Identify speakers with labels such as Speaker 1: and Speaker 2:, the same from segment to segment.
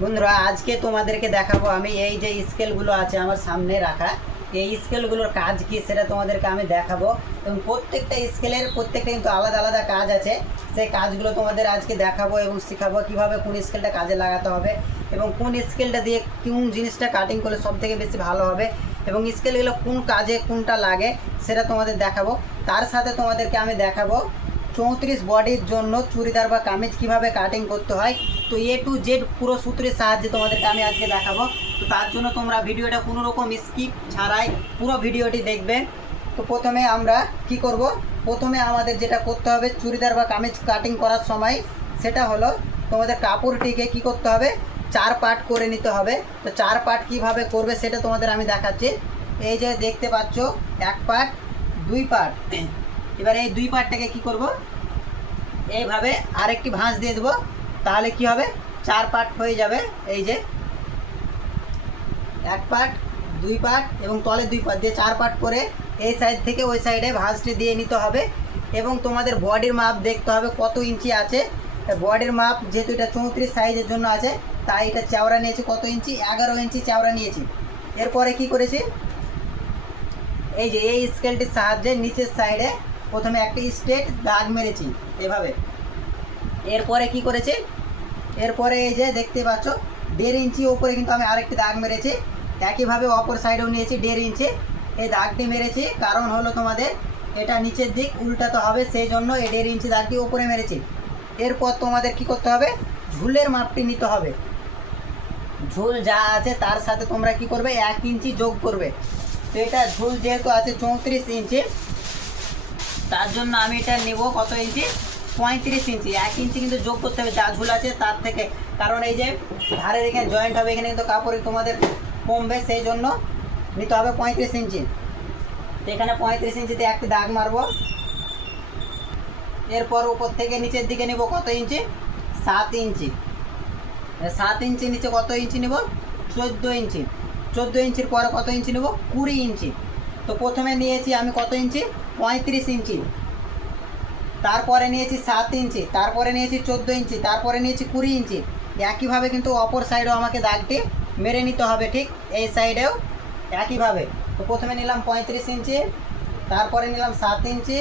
Speaker 1: বন্ধুরা, আজকে তোমাদেরকে দেখাবো আমি এই যে স্কেলগুলো আছে আমার সামনে রাখা। এই স্কেলগুলোর কাজ কি সেটা তোমাদেরকে আমি দেখাবো। এবং প্রত্যেকটা স্কেলের প্রত্যেকটা কিন্তু আলাদা আলাদা কাজ আছে। সেই কাজগুলো তোমাদের আজকে দেখাবো এবং শেখাবো কীভাবে কোন স্কেলটা কাজে লাগাতে হবে এবং কোন স্কেলটা দিয়ে কোন জিনিসটা কাটিং করলে সব থেকে বেশি ভালো হবে এবং স্কেলগুলো কোন কাজে কোনটা লাগে সেটা তোমাদের দেখাবো। তার সাথে তোমাদেরকে আমি দেখাবো চৌত্রিশ বডির জন্য চুড়িদার বা কামিজ কীভাবে কাটিং করতে হয়, তো এ টু জেড পুরো সূত্রের সাহায্যে তোমাদেরকে আমি আজকে দেখাবো। তো তার জন্য তোমরা ভিডিওটা কোনো রকম স্কিপ ছাড়াই পুরো ভিডিওটি দেখবে। তো প্রথমে আমরা কি করব? প্রথমে আমাদের যেটা করতে হবে চুড়িদার বা কামিজ কাটিং করার সময়, সেটা হলো তোমাদের কাপড়টিকে কি করতে হবে? চার পার্ট করে নিতে হবে। তো চার পার্ট কীভাবে করবে সেটা তোমাদের আমি দেখাচ্ছি। এই যে দেখতে পাচ্ছ, এক পার্ট দুই পার্ট এবার এই দুই পার্টটাকে কি করব? এইভাবে আরেকটি ভাঁজ দিয়ে দেবো। তাহলে কি হবে? চার পার্ট হয়ে যাবে এই যে। এক পার্ট দুই পার্ট এবং তলে দুই পার্ট দিয়ে চার পার্ট করে এই সাইড থেকে ওই সাইডে ভাঁজটি দিয়ে নিতে হবে এবং তোমাদের বডির মাপ দেখতে হবে কত ইঞ্চি আছে। বডির মাপ যেহেতু এটা চৌত্রিশ সাইজের জন্য আছে, তাই এটা চাওড়া নিয়েছি কত ইঞ্চি? এগারো ইঞ্চি চাওড়া নিয়েছি। এরপরে কি করেছি? এই যে এই স্কেলটির সাহায্যে নিচের সাইডে প্রথমে একটা স্টেট, দাগ মেরেছি, এভাবে। এরপরে কি করেছে? এরপরে এই যে দেখতে পাচ্ছ, দেড় ইঞ্চি ওপরে কিন্তু আমি আরেকটি দাগ মেরেছি। একইভাবে অপর সাইডেও নিয়েছি দেড় ইঞ্চি। এই দাগটি মেরেছি, কারণ হলো তোমাদের, এটা নিচের দিক উল্টাতে হবে, সেই জন্য এই দেড় ইঞ্চি দাগটি ওপরে মেরেছি। এরপর তোমাদের কি করতে হবে? ঝুলের মাপটি নিতে হবে। ঝুল যা আছে, তার সাথে তোমরা কি করবে? এক ইঞ্চি যোগ করবে। তো এটা ঝুল যেহেতু আছে চৌত্রিশ ইঞ্চি তার জন্য আমি এটা নেব কত ইঞ্চি? পঁয়ত্রিশ ইঞ্চি। এক ইঞ্চি কিন্তু যোগ করতে হবে, যা ঝুল আছে তার থেকে। কারণ এই যে ধারের এখানে জয়েন্ট হবে, এখানে কিন্তু কাপড়ে তোমাদের কমবে, সেই জন্য নিতে হবে পঁয়ত্রিশ ইঞ্চি। তো এখানে পঁয়ত্রিশ ইঞ্চিতে একটি দাগ মারবো। এরপর উপর থেকে নিচের দিকে নিব কত ইঞ্চি? সাত ইঞ্চি। সাত ইঞ্চি নিচে কত ইঞ্চি নেব? চোদ্দ ইঞ্চি। চোদ্দ ইঞ্চির পরে কত ইঞ্চি নেব? কুড়ি ইঞ্চি। তো প্রথমে নিয়েছি আমি কত ইঞ্চি? পঁয়ত্রিশ ইঞ্চি। তারপরে নিয়েছি সাত ইঞ্চি, তারপরে নিয়েছি চোদ্দ ইঞ্চি, তারপরে নিয়েছি কুড়ি ইঞ্চি। একইভাবে কিন্তু অপর সাইডেও আমাকে দাগটি মেরে নিতে হবে, ঠিক? এই সাইডেও একইভাবে। তো প্রথমে নিলাম পঁয়ত্রিশ ইঞ্চি, তারপরে নিলাম সাত ইঞ্চি,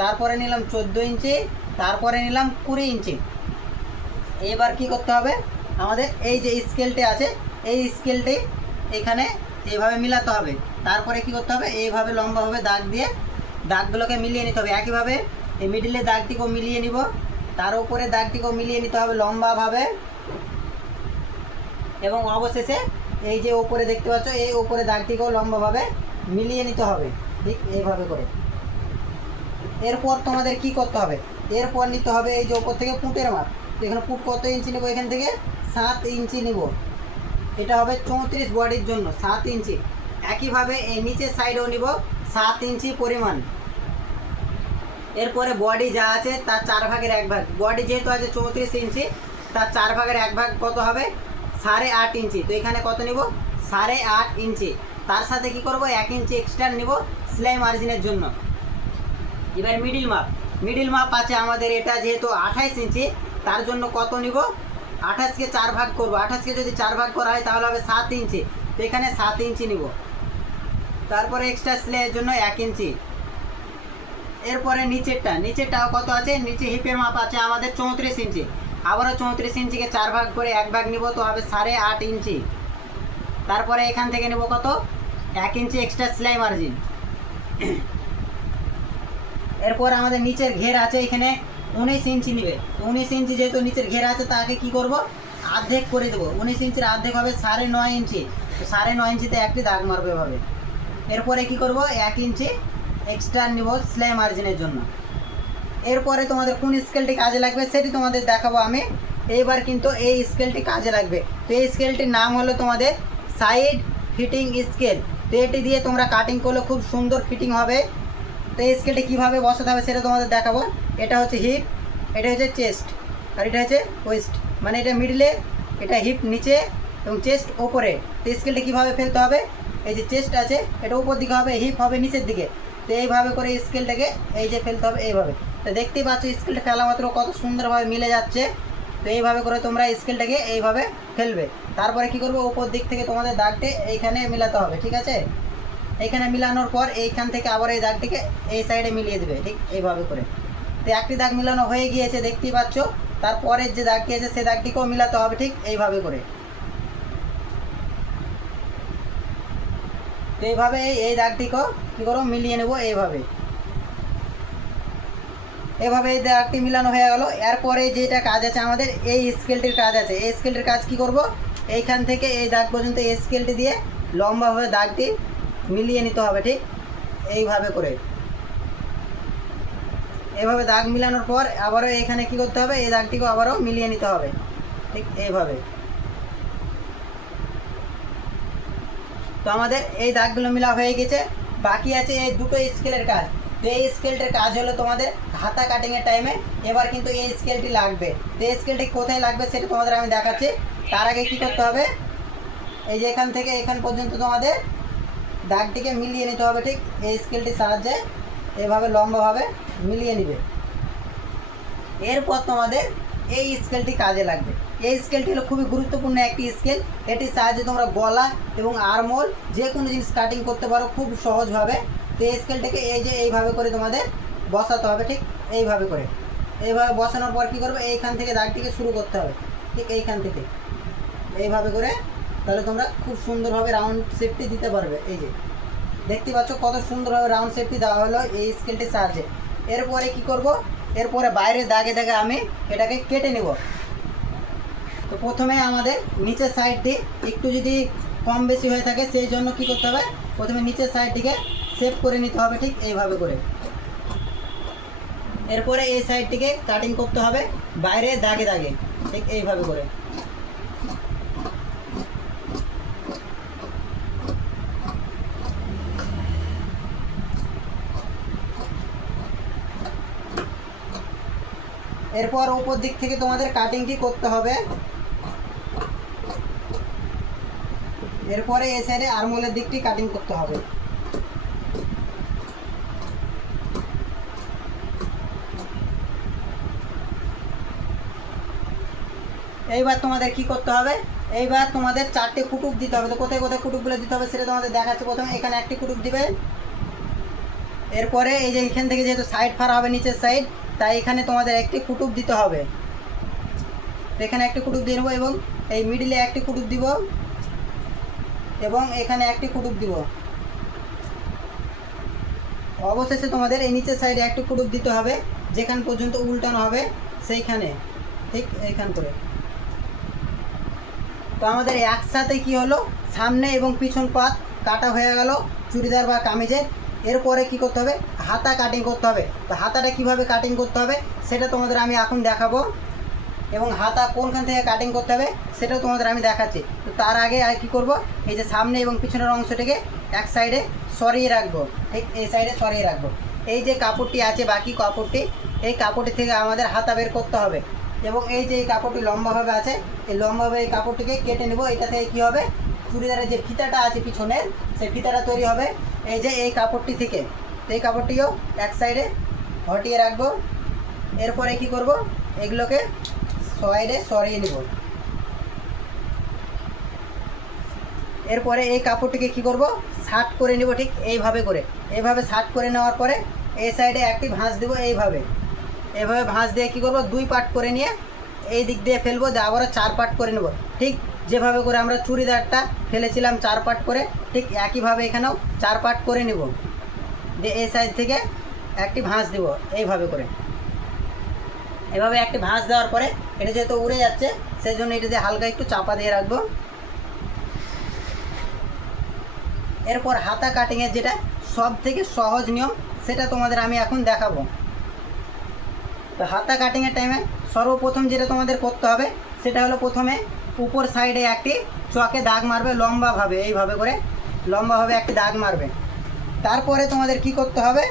Speaker 1: তারপরে নিলাম চোদ্দ ইঞ্চি, তারপরে নিলাম কুড়ি ইঞ্চি। এবার কি করতে হবে? আমাদের এই যে স্কেলটি আছে, এই স্কেলটি এখানে এইভাবে মিলাতে হবে। তারপরে কি করতে হবে? এইভাবে লম্বাভাবে দাগ দিয়ে দাগগুলোকে মিলিয়ে নিতে হবে। একইভাবে এই মিডিলের দাগটিকেও মিলিয়ে নিব। তার উপরে দাগটিকেও মিলিয়ে নিতে হবে লম্বাভাবে। এবং অবশেষে এই যে ওপরে দেখতে পাচ্ছ, এই ওপরে দাগটিকেও লম্বাভাবে মিলিয়ে নিতে হবে। ঠিক এইভাবে করে। এরপর তোমাদের কি করতে হবে? এরপর নিতে হবে এই যে ওপর থেকে পুঁটের মাপ। এখানে পুট কত ইঞ্চি নেব? এখান থেকে সাত ইঞ্চি নেব। এটা হবে চৌত্রিশ বডির জন্য সাত ইঞ্চি। একইভাবে এই নিচের সাইডেও নিব। সাত ইঞ্চি পরিমাণ। এরপরে বডি যা আছে তার চার ভাগের এক ভাগ। বডি যেহেতু আছে চৌত্রিশ ইঞ্চি, তার চার ভাগের এক ভাগ কত হবে? সাড়ে আট ইঞ্চি। তো এখানে কত নিব? সাড়ে আট ইঞ্চি। তার সাথে কি করব? এক ইঞ্চি এক্সট্রা নিব সেলাই মার্জিনের জন্য। এবার মিডিল মাপ মিডিল মাপ আছে আমাদের, এটা যেহেতু আঠাইশ ইঞ্চি, তার জন্য কত নিব? আঠাশকে চার ভাগ করব। আঠাশকে যদি চার ভাগ করা হয় তাহলে হবে সাত ইঞ্চি। তো এখানে সাত ইঞ্চি নিব। তারপরে এক্সট্রা সেলাইয়ের জন্য এক ইঞ্চি। এরপরে নিচেরটা, নিচেরটাও কত আছে? নিচে হিপের মাপ আছে আমাদের চৌত্রিশ ইঞ্চি। আবারও চৌত্রিশ ইঞ্চিকে চার ভাগ করে এক ভাগ নিব তো হবে সাড়ে আট ইঞ্চি। তারপরে এখান থেকে নেব কত? এক ইঞ্চি এক্সট্রা সেলাই মার্জিন এরপর আমাদের নিচের ঘের আছে এখানে উনিশ ইঞ্চি নেবে। তো উনিশ ইঞ্চি যেহেতু নিচের ঘের আছে, তাকে কি করব? আর্ধেক করে দেবো। উনিশ ইঞ্চির আর্ধেক হবে সাড়ে নয় ইঞ্চি। তো সাড়ে নয় ইঞ্চিতে একটি দাগ মারবে এভাবে। এরপরে কি করব? এক ইঞ্চি এক্সট্রা নিব সেলাই মার্জিনের জন্য। এরপরে তোমাদের কোন স্কেলটি কাজে লাগবে সেটি তোমাদের দেখাবো আমি। এইবার কিন্তু এই স্কেলটি কাজে লাগবে। তো এই স্কেলটির নাম হলো তোমাদের সাইড ফিটিং স্কেল তো এটি দিয়ে তোমরা কাটিং করলে খুব সুন্দর ফিটিং হবে। তো এই স্কেলটি কীভাবে বসাতে হবে সেটা তোমাদের দেখাবো। এটা হচ্ছে হিপ এটা হচ্ছে চেস্ট আর এটা হচ্ছে ওয়েস্ট মানে এটা মিডলে এটা হিপ নিচে এবং চেস্ট ওপরে। তো স্কেলটি কীভাবে ফেলতে হবে? এই যে চেস্ট আছে, এটা উপর দিকে হবে হিপ হবে নিচের দিকে। তো এইভাবে করে স্কেলটাকে এই যে ফেলতে হবে, এইভাবে। তো দেখতেই পাচ্ছ স্কেলটা ফেলা মাত্র কত সুন্দরভাবে মিলে যাচ্ছে। তো এইভাবে করে তোমরা স্কেলটাকে এইভাবে ফেলবে। তারপরে কি করবে? উপর দিক থেকে তোমাদের দাগটি এইখানে মিলাতে হবে, ঠিক আছে? এইখানে মিলানোর পর এইখান থেকে আবার এই দাগটিকে এই সাইডে মিলিয়ে দেবে, ঠিক এইভাবে করে। তো একটি দাগ মিলানো হয়ে গিয়েছে, দেখতেই পাচ্ছ। তারপরের যে দাগটি আছে সেই দাগটিকেও মিলাতে হবে, ঠিক এইভাবে করে। তো এইভাবে এই- এই দাগটিকেও কী করো? মিলিয়ে নেব এইভাবে। এভাবে এই দাগটি মিলানো হয়ে গেল। এরপরে যেটা কাজ আছে আমাদের, এই স্কেলটির কাজ আছে। এই স্কেলটির কাজ কি করব? এইখান থেকে এই দাগ পর্যন্ত এই স্কেলটি দিয়ে লম্বাভাবে দাগটি মিলিয়ে নিতে হবে, ঠিক? এইভাবে করে। এভাবে দাগ মিলানোর পর আবারও এখানে কি করতে হবে? এই দাগটিকেও আবারও মিলিয়ে নিতে হবে, ঠিক? এইভাবে। তো আমাদের এই দাগগুলো মিলা হয়ে গেছে। বাকি আছে এই দুটো স্কেলের কাজ। তো এই স্কেলটার কাজ হলো তোমাদের হাতা কাটিংয়ের টাইমে এবার কিন্তু এই স্কেলটি লাগবে। তো এই স্কেলটি কোথায় লাগবে সেটা তোমাদের আমি দেখাচ্ছি। তার আগে কী করতে হবে? এই যে এখান থেকে এখান পর্যন্ত তোমাদের দাগটিকে মিলিয়ে নিতে হবে, ঠিক? এই স্কেলটির সাহায্যে এভাবে লম্বাভাবে মিলিয়ে নিবে। এরপর তোমাদের এই স্কেলটি কাজে লাগবে। এই স্কেলটি হলো খুবই গুরুত্বপূর্ণ একটি স্কেল এটির সাহায্যে তোমরা গলা এবং আরমোল যে কোনো জিনিস কাটিং করতে পারো, খুব সহজভাবে তো এই স্কেলটাকে এই যে এইভাবে করে তোমাদের বসাতে হবে, ঠিক এইভাবে করে। এইভাবে বসানোর পর কী করবে? এইখান থেকে দাগটিকে শুরু করতে হবে, ঠিক এইখান থেকে। এইভাবে করে তাহলে তোমরা খুব সুন্দরভাবে রাউন্ড শেপটি দিতে পারবে, এই যে। দেখতে পাচ্ছ কত সুন্দরভাবে রাউন্ড শেপটি দেওয়া হলো এই স্কেলটির সাহায্যে। এরপরে কি করব? এরপরে বাইরে দাগে দাগে আমি এটাকে কেটে নেব। তো প্রথমে আমাদের নিচের সাইডটি একটু যদি কম বেশি হয়ে থাকে, সেই জন্য কি করতে হবে? প্রথমে নিচের সাইডটিকে সেভ করে নিতে হবে ঠিক এইভাবে করে। এরপরে এই সাইডটিকে কাটিং করতে হবে বাইরে দাগে দাগে, ঠিক এইভাবে করে। এরপর উপর দিক থেকে তোমাদের কাটিংটি করতে হবে। এরপরে এই সাইডে আরমোলের দিকটি কাটিং করতে হবে। এইবার তোমাদের কি করতে হবে? এইবার তোমাদের চারটে কুটুক দিতে হবে। তো কোথায় কোথায় কুটুকগুলো দিতে হবে সেটা তোমাদের দেখাচ্ছে। প্রথমে এখানে একটি কুটুক দিবে। এরপরে এই যে এখান থেকে যেহেতু সাইড ফার হবে নিচের সাইড তাই এখানে তোমাদের একটি কুটুক দিতে হবে। এখানে একটি কুটুক দিয়ে নেব এবং এই মিডিলে একটি কুটুক দিব। এবং এখানে একটি কুটুক দিব। অবশেষে তোমাদের এই নিচের সাইডে একটি কুটুক দিতে হবে, যেখান পর্যন্ত উল্টানো হবে সেইখানে, ঠিক এইখান করে। তো আমাদের একসাথে কি হলো? সামনে এবং পিছন পাত কাটা হয়ে গেল, চুড়িদার বা কামিজের। এরপরে কি করতে হবে? হাতা কাটিং করতে হবে। তো হাতাটা কীভাবে কাটিং করতে হবে, সেটা তোমাদের আমি এখন দেখাবো। এবং হাতা কোনখান থেকে কাটিং করতে হবে সেটাও তোমাদের আমি দেখাচ্ছি। তো তার আগে আর কি করব? এই যে সামনে এবং পিছনের অংশটিকে এক সাইডে সরিয়ে রাখব। ঠিক এই সাইডে সরিয়ে রাখব। এই যে কাপড়টি আছে, বাকি কাপড়টি, এই কাপড়টি থেকে আমাদের হাতা বের করতে হবে। এবং এই যে এই কাপড়টি লম্বাভাবে আছে, এই লম্বাভাবে এই কাপড়টিকে কেটে নেব। এটা থেকে কী হবে? চুড়িদারের যে ফিতাটা আছে পিছনের, সেই ফিতাটা তৈরি হবে। এই যে এই কাপড়টি থেকে, এই কাপড়টিও এক সাইডে হটিয়ে রাখব। এরপরে কি করব? এগুলোকে সাইডে সরিয়ে নেব। এরপরে এই কাপড়টিকে কি করব? শার্ট করে নেব ঠিক এইভাবে করে। এইভাবে শার্ট করে নেওয়ার পরে এই সাইডে একটি ভাঁজ দেবো এইভাবে। এইভাবে ভাঁজ দিয়ে কী করব? দুই পার্ট করে নিয়ে এই দিক দিয়ে ফেলব দিয়ে আবারও চার পার্ট করে নেব। ঠিক যেভাবে করে আমরা চুড়িদারটা ফেলেছিলাম চার পার্ট করে, ঠিক একইভাবে এখানেও চার পার্ট করে নেব। দিয়ে এই সাইড থেকে একটি ভাঁজ দেব এইভাবে করে। এভাবে একটি ভাঁজ দেওয়ার পরে এটা যেহেতু উড়ে যাচ্ছে, সেই জন্য এটা দিয়ে হালকা একটু চাপা দিয়ে রাখব। এরপর হাতা কাটিংয়ের যেটা সব থেকে সহজ নিয়ম, সেটা তোমাদের আমি এখন দেখাবো। তো হাতা কাটিংয়ের টাইমে সর্বপ্রথম যেটা তোমাদের করতে হবে, সেটা হলো প্রথমে উপর সাইডে একটি চকে দাগ মারবে লম্বাভাবে, এইভাবে করে লম্বাভাবে একটি দাগ মারবে। তারপরে তোমাদের কি করতে হবে?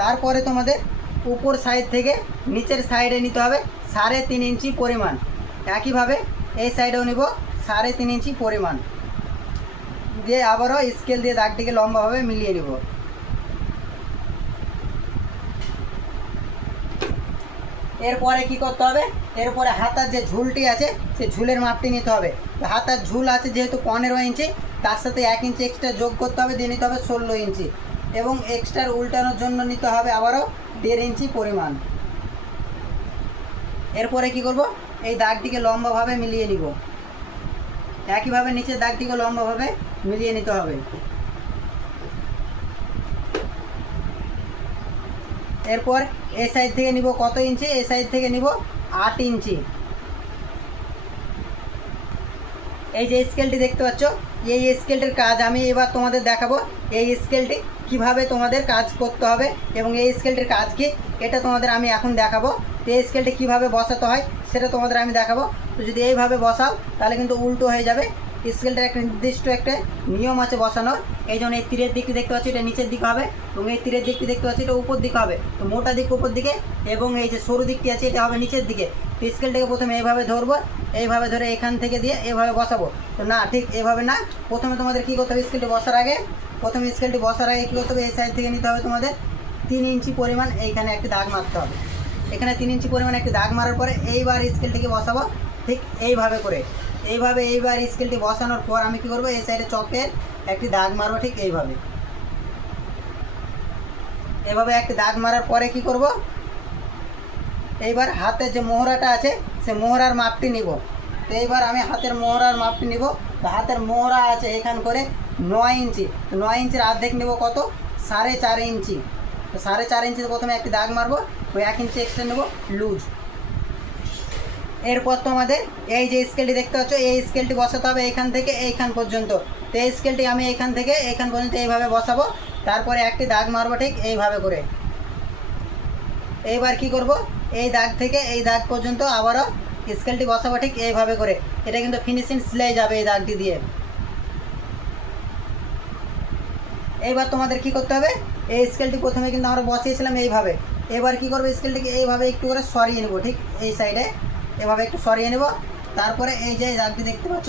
Speaker 1: তারপরে তোমাদের উপর সাইড থেকে নিচের সাইডে নিতে হবে সাড়ে তিন ইঞ্চি পরিমাণ। একইভাবে এই সাইডেও নিব সাড়ে তিন ইঞ্চি পরিমাণ। দিয়ে আবারও স্কেল দিয়ে দাগটিকে লম্বাভাবে মিলিয়ে নিব। এরপরে কি করতে হবে? এরপরে হাতার যে ঝুলটি আছে, সে ঝুলের মাপটি নিতে হবে। হাতার ঝুল আছে যেহেতু পনেরো ইঞ্চি, তার সাথে এক ইঞ্চি এক্সট্রা যোগ করতে হবে, দিয়ে নিতে হবে ষোলো ইঞ্চি। এবং এক্সট্রা উল্টানোর জন্য নিতে হবে আবারও দেড় ইঞ্চি পরিমাণ। এরপরে কি করব? এই দাগটিকে লম্বাভাবে মিলিয়ে নিব। একইভাবে নিচের দাগটিকে লম্বাভাবে মিলিয়ে নিতে হবে। এরপর এই সাইড থেকে নিব কত ইঞ্চি? এই সাইড থেকে নিব আট ইঞ্চি। এই যে স্কেলটি দেখতে পাচ্ছ এই স্কেলটির কাজ আমি এবার তোমাদের দেখাবো। এই স্কেলটি কীভাবে তোমাদের কাজ করতে হবে এবং এই স্কেলটির কাজ কি, এটা তোমাদের আমি এখন দেখাবো। এই স্কেলটি কীভাবে বসাতে হয়, সেটা তোমাদের আমি দেখাবো। তো যদি এইভাবে বসাও, তাহলে কিন্তু উল্টো হয়ে যাবে। স্কেলটার একটা নির্দিষ্ট একটা নিয়ম আছে বসানোর। এই জন্য এই তীরের দিকটি দেখতে পাচ্ছি, এটা নিচের দিকে হবে এবং এই তীরের দিকটি দেখতে পাচ্ছি, এটা উপর দিকে হবে। তো মোটা দিক উপর দিকে এবং এই যে সরু দিকটি আছে, এটা হবে নিচের দিকে। স্কেলটাকে প্রথমে এইভাবে ধরবো, এইভাবে ধরে এখান থেকে দিয়ে এভাবে বসাবো। তো না, ঠিক এভাবে না। প্রথমে তোমাদের কী করতে হবে? স্কেলটি বসার আগে, প্রথমে স্কেলটি বসার আগে কী করতে হবে? এই সাইড থেকে নিতে হবে তোমাদের তিন ইঞ্চি পরিমাণ এইখানে একটি দাগ মারতে হবে। এখানে তিন ইঞ্চি পরিমাণ একটি দাগ মারার পরে এইবার স্কেলটিকে বসাবো, ঠিক এইভাবে করে। এইভাবে এইবার স্কেলটি বসানোর পর আমি কি করব? এই সাইডে চকের একটি দাগ মারবো, ঠিক এইভাবে। এভাবে একটি দাগ মারার পরে কি করব? এইবার হাতের যে মোহরাটা আছে, সে মোহরার মাপটি নিব। তো এইবার আমি হাতের মোহরার মাপটি নিব। তো হাতের মোহরা আছে এখান করে নয় ইঞ্চি। নয় ইঞ্চির অর্ধেক নেব কত? সাড়ে চার ইঞ্চি। তো সাড়ে চার ইঞ্চিতে প্রথমে একটি দাগ মারবো, ওই এক ইঞ্চি এক্সট্রা নেব লুজ। এরপর তোমাদের এই যে স্কেলটি দেখতে পাচ্ছ, এই স্কেলটি বসাতে হবে এইখান থেকে এইখান পর্যন্ত। তো এই স্কেলটি আমি এইখান থেকে এইখান পর্যন্ত এইভাবে বসাবো। তারপরে একটি দাগ মারবো ঠিক এইভাবে করে। এইবার কি করব? এই দাগ থেকে এই দাগ পর্যন্ত আবারও স্কেলটি বসাবো ঠিক এইভাবে করে। এটা কিন্তু ফিনিশিং সিলাই যাবে এই দাগটি দিয়ে। এইবার তোমাদের কি করতে হবে? এই স্কেলটি প্রথমে কিন্তু আমরা বসিয়েছিলাম এইভাবে। এবার কি করব? স্কেলটিকে এইভাবে একটু করে সরিয়ে নেব ঠিক এই সাইডে এভাবে একটু সরিয়ে নেব। তারপরে এই যে দাগটি দেখতে পাচ্ছ,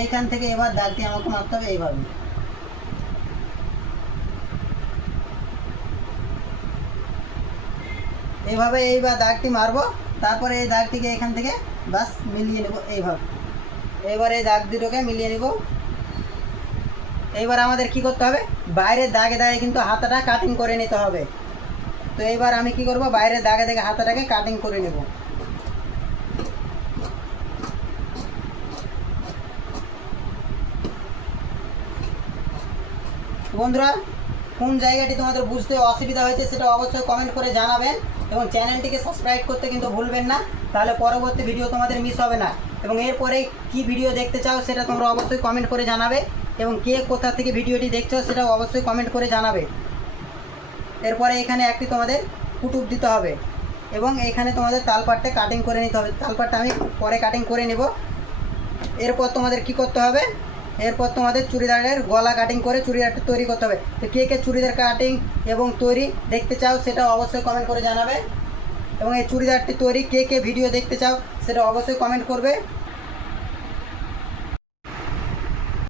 Speaker 1: এইখান থেকে এবার দাগটি আমাকে মারতে হবে এইভাবে। এইভাবে এইবার দাগটি মারবো, তারপরে এই দাগটিকে এখান থেকে বাস মিলিয়ে নেব এইভাবে। এবার এই দাগ দুটোকে মিলিয়ে নেব। এইবার আমাদের কি করতে হবে? বাইরের দাগে দাগে কিন্তু হাতাটা কাটিং করে নিতে হবে। তো এইবার আমি কি করব? বাইরের দাগে দাগে হাতাটাকে কাটিং করে নেব। বন্ধুরা, কোন জায়গাটি তোমাদের বুঝতে অসুবিধা হয়েছে সেটা অবশ্যই কমেন্ট করে জানাবেন। এবং চ্যানেলটিকে সাবস্ক্রাইব করতে কিন্তু ভুলবেন না। তাহলে পরবর্তী ভিডিও তোমাদের মিস হবে না। এবং এরপরে কি ভিডিও দেখতে চাও সেটা তোমরা অবশ্যই কমেন্ট করে জানাবে। এবং কে কোথা থেকে ভিডিওটি দেখছ সেটাও অবশ্যই কমেন্ট করে জানাবে। এরপরে এখানে একটি তোমাদের কুটুব দিতে হবে। এবং এখানে তোমাদের তালপাটটা কাটিং করে নিতে হবে। তালপাটটা আমি পরে কাটিং করে নেব। এরপর তোমাদের কি করতে হবে? এরপর তোমাদের চুড়িদারের গলা কাটিং করে চুড়িদারটা তৈরি করতে হবে। তো কে কে চুড়িদার কাটিং এবং তৈরি দেখতে চাও সেটা অবশ্যই কমেন্ট করে জানাবে। এবং এই চুড়িদারটি তৈরি কে কে ভিডিও দেখতে চাও সেটা অবশ্যই কমেন্ট করবে।